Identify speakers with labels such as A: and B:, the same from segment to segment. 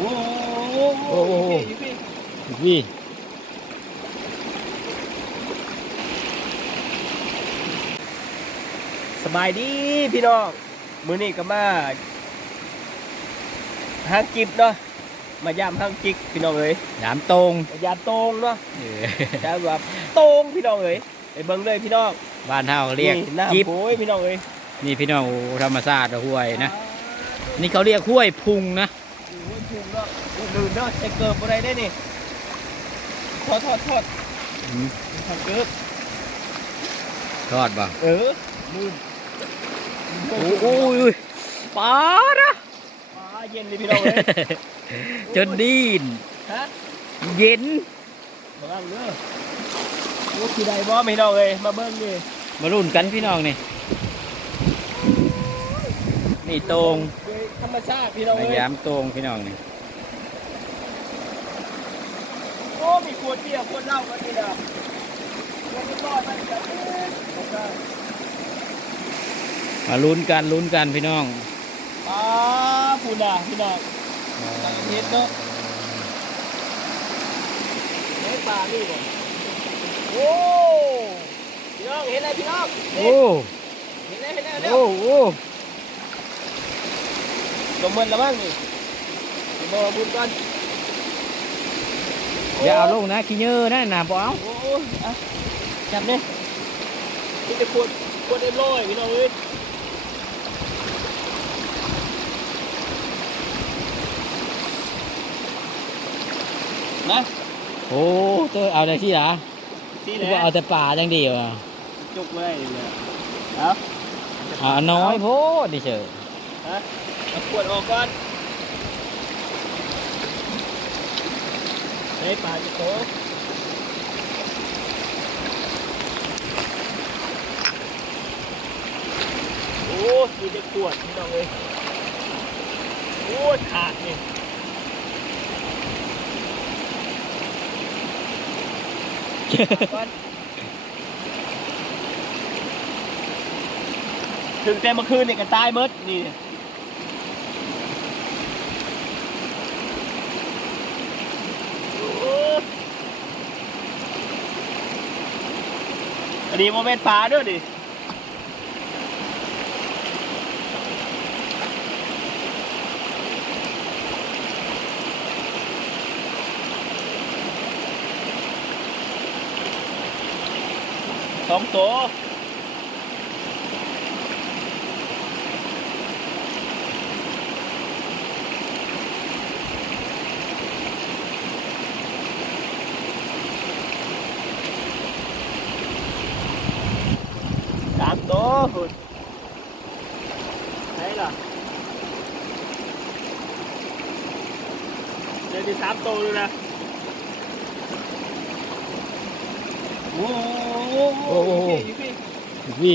A: โอ้โห
B: โอ้โห
A: อยู่พี่
B: วิ
A: สบายดีพี่น้องมื้อนี้ก็มาห้างกิบเนาะมายามห้างกิกพี่น้องเอ้ย
B: ยามตรง
A: มายามโตงเนาะ
B: เออ
A: จะแบบโตงพี่น้องเอ้ยไปเบิ่งเลยพี่น้อง
B: บ้านเฮาเรียก
A: นี่น้ำ
B: จิ๊บ
A: โอ้ยพี่น้องเอ้ย
B: นี่พี่น้องโอ้ธรรมชาติห้วยนะ นี่เขาเรียกห้วยพุงนะ
A: โอ้ย ถูกเนาะลื่นเนาะจะเกิดอะไรได้นี่ทอดทอดทอดทอดเกิด
B: ทอดบ่
A: เออลื่น
B: โอ้โอ้ยปลานะ
A: ปลาเย็นเลยพี่น้องเอ้ย
B: จนดีน
A: ฮะ
B: เย็น
A: มาบ้างเด้อโอ้คือใดบ่พี่น้องเอ้ยมาเบิ่งนี่
B: มารุ่นกันพี่น้องนี่นี่ตรง
A: ธรรมชาติพี่น้อง
B: พ
A: เอ้
B: ยายยามตรงพี่น้องนี่
A: โอ้มีขวดเบียร์ขวดเหล้ากันนี่นะขวดรอดไปกันเอ้ยโอเค
B: มาลุ้นกันลุ้นกันพี่น้อง
A: ปลาพูน่ะพี่น้องต่างประเทศเนาะเฮ้ยปลานี่บ่โอ้พี่น้องเห็นอะไรพี่น้อง
B: โอ้
A: เห็นแล้วเห็นแล้วเห็นแล้ว
B: โอ้โอ้
A: ลงมันแล้วมั้งนี่เดี๋ยวบอกบุญก่อน
B: อย่าเอาลงนะขี้เยอะนะนะบ่เอา
A: โอ้โหอะจับเนี่ยนี่จะขวดขวดเอ็มร้อยพี่น้องเอ้ยนะ
B: โอ้เตอเอาได้ที่ละ
A: ที่
B: กู
A: ไหน
B: ว่าเอาแต่ป่าจังเดียวอะ
A: จุกเลยเนี่ยเอา
B: อ่าน้อยโพดดิเชอ
A: ฮะเอาขวดออกก่อน เฮ้ปลาจะโตโอ้มีแต่ขวดพี่น้องเลยโอ้ขาดนี่ถึงแต่เมื่อคืนเนี่ยก็ตายเมิดนี่โอ้อั นี้โมเมนต์ปลาด้วยดิสองตัว สามตัวหุ่นไหนล่ะเดี๋ยวมีสามตัวเลยนะโอ้โห
B: โอ้โห
A: อยู่พี่
B: วิ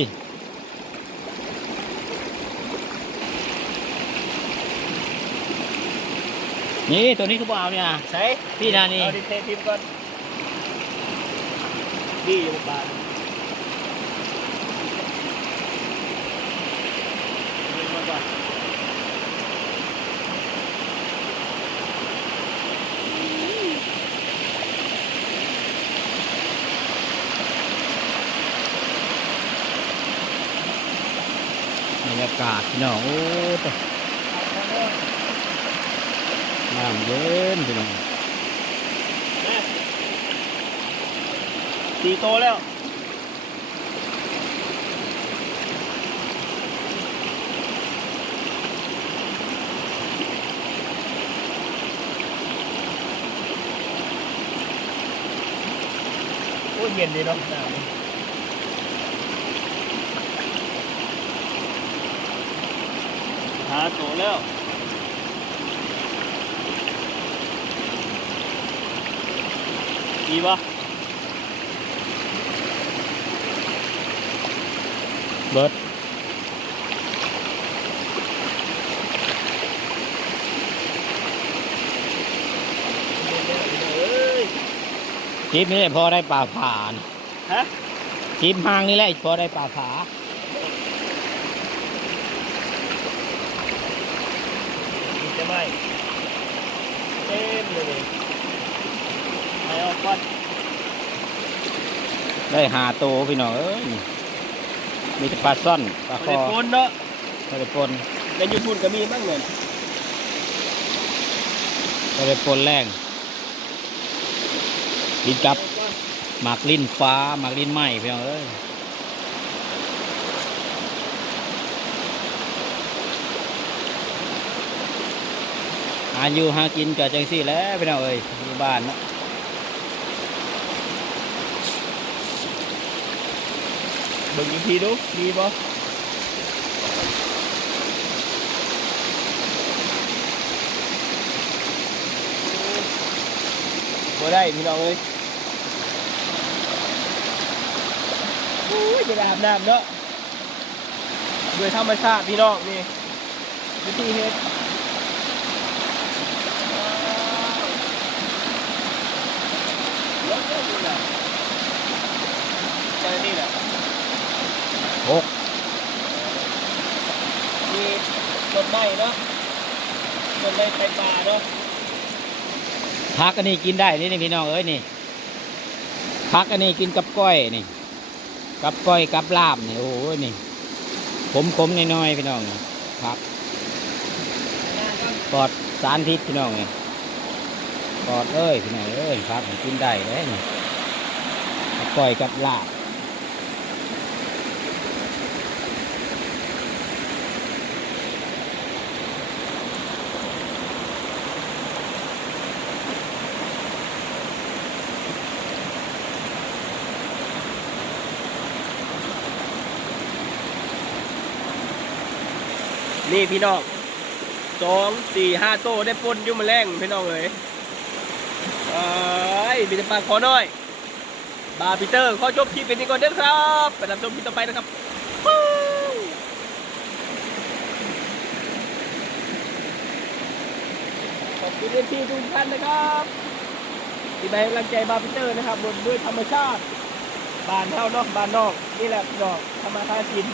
B: นี่ตัวนี้คือบ่เอาเนี่ย
A: ใช่
B: พี่นานี่
A: เอาดิเททิมก่อนดีอยู่บ้านเอามาก่อน
B: บรรยากาศพี่น้องโอ้ตะน้ำเย็นพี่น้อง
A: แม่สี่โตแล้วโอ้ยเย็นดีเนาะน้ำนี่หาโตแล้วดีปะ
B: เบิด
A: เอ้ย
B: คลิปนี้แหละพอได้ปลาผ่าน
A: ฮะ
B: คลิปห้างนี่แหละพอได้ปลาผา
A: จะไม่มเลยนี่ไปออกก่อน
B: ได้หาโตพี่น้องเอ้ยมีแต่ปลาซ่อนปลาค
A: ไป
B: อ
A: ปนเนาะ
B: ปลาได้ปน
A: ในยูทูบก็มีบ้างเงิน
B: ปลาได้ปนแรงกินกับหมากลิ้นฟ้าหมากลิ้นไหมพี่น้องเอ้ย หาอยู่หากินกับจังซี่แล้วพี่น้องเอ้ยอยู่บ้านเนาะ
A: เบิ่งอีกทีดูมีบ่บ่ได้พี่น้องเอ้ยโอ้ยจะอาบน้ำเนาะด้วยธรรมชาติพี่น้องนี่วิธีเฮ็ดว้าวรถเยอะอยู่นะเจอนี่ แหละ
B: หก
A: มีต้นไม้เนาะต้นไม้ไทยป่าเนาะ
B: พักอันนี้กินได้นี่นี่พี่น้องเอ้ยนี่พักอันนี้กินกับก้อยนี่ กับก้อยกับลาบนี่โอ้โหนี่ผมขมๆน้อยๆพี่น้องนี่พักปลอดสารพิษพี่น้องนี่ปลอดเอ้ยพี่น้องเอ้ยพักนี่กินได้เลยนี่กับก้อยกับลาบ
A: นี่พี่น้องสองสี่ห้าโต้ได้ปนยุ่มาแรงพี่น้องเลยเอ้ยมีแต่ปลาขอน้อย บาปีเตอร์ขอจบคลิปเป็นนี้ก่อนเด้อครับไปรับชมคลิปต่อไปนะครับขอบคุณเอฟซีทุกท่านนะครับที่ไปให้กำลังใจบาปีเตอร์นะครับบนด้วยธรรมชาติ บานเท่านอกบานนอก นี่แหละพี่น้องธรรมชาติกิน